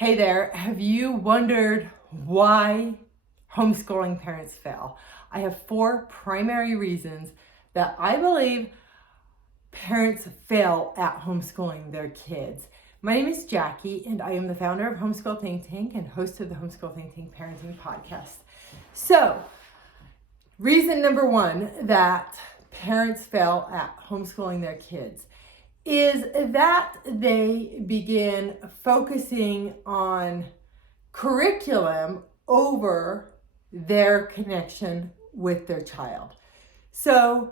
Hey there, have you wondered why homeschooling parents fail? I have 4 primary reasons that I believe parents fail at homeschooling their kids. My name is Jackie, and I am the founder of Homeschool ThinkTank and host of the Homeschool ThinkTank Parenting Podcast. So, reason number 1 that parents fail at homeschooling their kids is that they begin focusing on curriculum over their connection with their child. So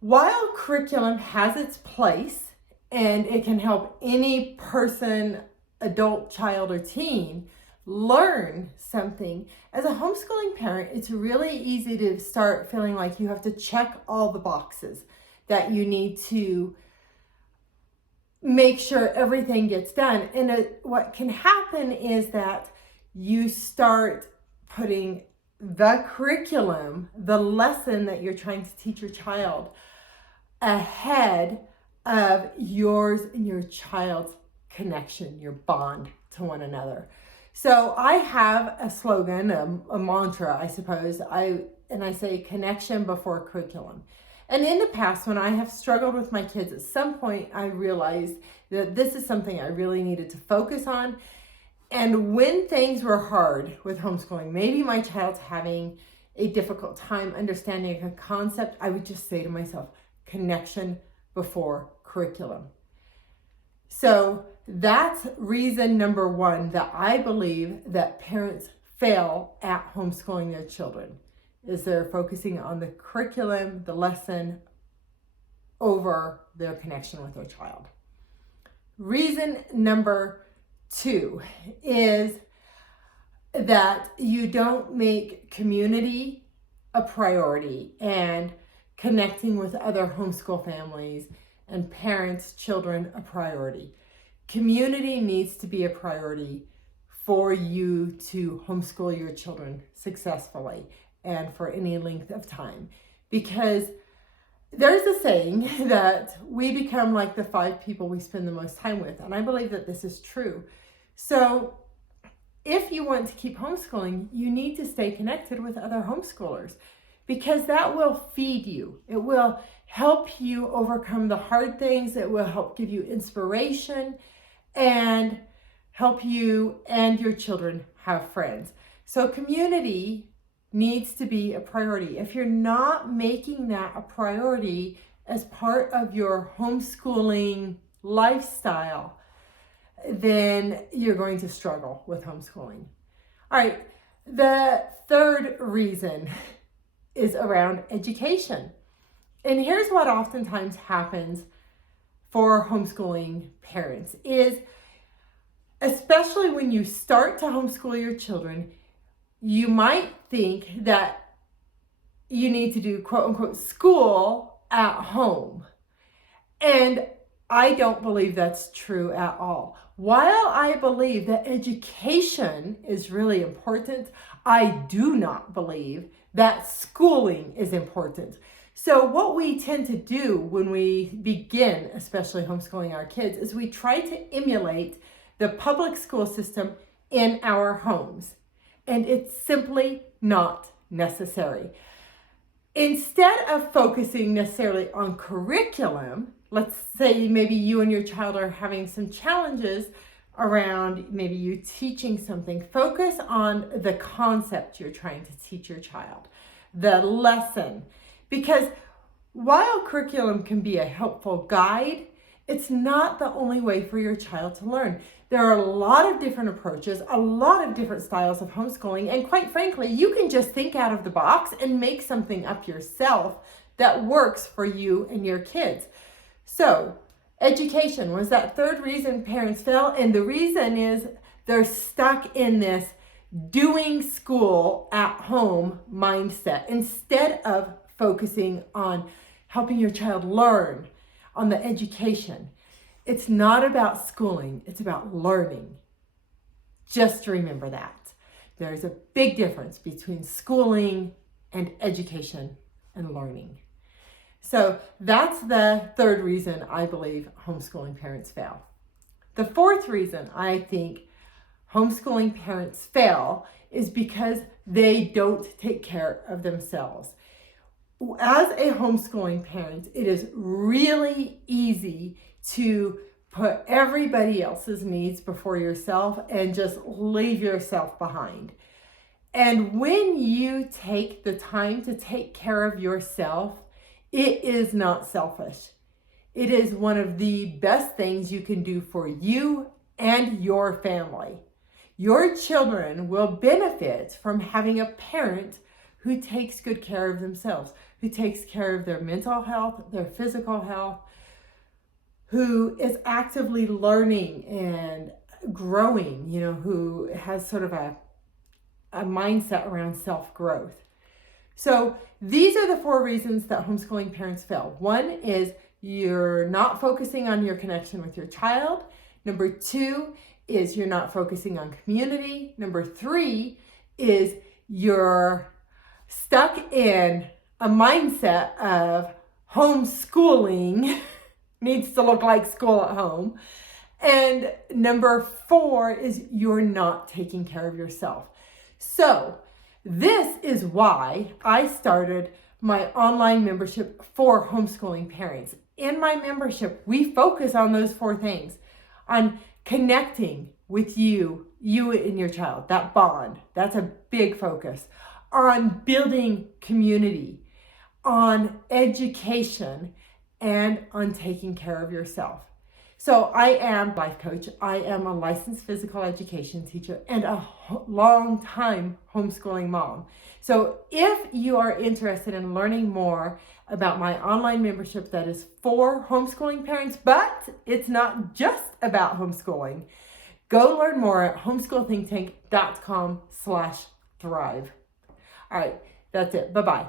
while curriculum has its place and it can help any person, adult, child, or teen learn something, as a homeschooling parent, it's really easy to start feeling like you have to check all the boxes, that you need to make sure everything gets done. And what can happen is that you start putting the curriculum, the lesson that you're trying to teach your child, ahead of yours and your child's connection, your bond to one another. So I have a slogan, a mantra, I suppose, and I say connection before curriculum. And in the past, when I have struggled with my kids, at some point I realized that this is something I really needed to focus on. And when things were hard with homeschooling, maybe my child's having a difficult time understanding a concept, I would just say to myself, connection before curriculum. So that's reason number 1 that I believe that parents fail at homeschooling their children, is they're focusing on the curriculum, the lesson, over their connection with their child. Reason number 2 is that you don't make community a priority and connecting with other homeschool families and parents, children, a priority. Community needs to be a priority for you to homeschool your children successfully and for any length of time. Because there's a saying that we become like the 5 people we spend the most time with. And I believe that this is true. So if you want to keep homeschooling, you need to stay connected with other homeschoolers, because that will feed you. It will help you overcome the hard things. It will help give you inspiration and help you and your children have friends. So community needs to be a priority. If you're not making that a priority as part of your homeschooling lifestyle, then you're going to struggle with homeschooling. All right, the third reason is around education. And here's what oftentimes happens for homeschooling parents is, especially when you start to homeschool your children, you might think that you need to do quote unquote school at home. And I don't believe that's true at all. While I believe that education is really important, I do not believe that schooling is important. So what we tend to do when we begin, especially homeschooling our kids, is we try to emulate the public school system in our homes. And it's simply not necessary. Instead of focusing necessarily on curriculum, let's say maybe you and your child are having some challenges around maybe you teaching something, focus on the concept you're trying to teach your child, the lesson. Because while curriculum can be a helpful guide, it's not the only way for your child to learn. There are a lot of different approaches, a lot of different styles of homeschooling, and quite frankly, you can just think out of the box and make something up yourself that works for you and your kids. So, education was that third reason parents fail, and the reason is they're stuck in this doing school at home mindset instead of focusing on helping your child learn, on the education. It's not about schooling, it's about learning. Just remember that. There's a big difference between schooling and education and learning. So that's the third reason I believe homeschooling parents fail. The fourth reason I think homeschooling parents fail is because they don't take care of themselves. As a homeschooling parent, it is really easy to put everybody else's needs before yourself and just leave yourself behind. And when you take the time to take care of yourself, it is not selfish. It is one of the best things you can do for you and your family. Your children will benefit from having a parent who takes good care of themselves, who takes care of their mental health, their physical health, who is actively learning and growing, who has sort of a mindset around self-growth. So these are the 4 reasons that homeschooling parents fail. 1 is you're not focusing on your connection with your child. Number 2 is you're not focusing on community. Number 3 is you're stuck in a mindset of homeschooling needs to look like school at home. And number 4 is you're not taking care of yourself. So this is why I started my online membership for homeschooling parents. In my membership, we focus on those 4 things, on connecting with you and your child, that bond. That's a big focus. On building community, on education, and on taking care of yourself. So I am a life coach. I am a licensed physical education teacher and a long time homeschooling mom. So if you are interested in learning more about my online membership that is for homeschooling parents, but it's not just about homeschooling, go learn more at homeschoolthinktank.com/thrive. All right, that's it. Bye-bye.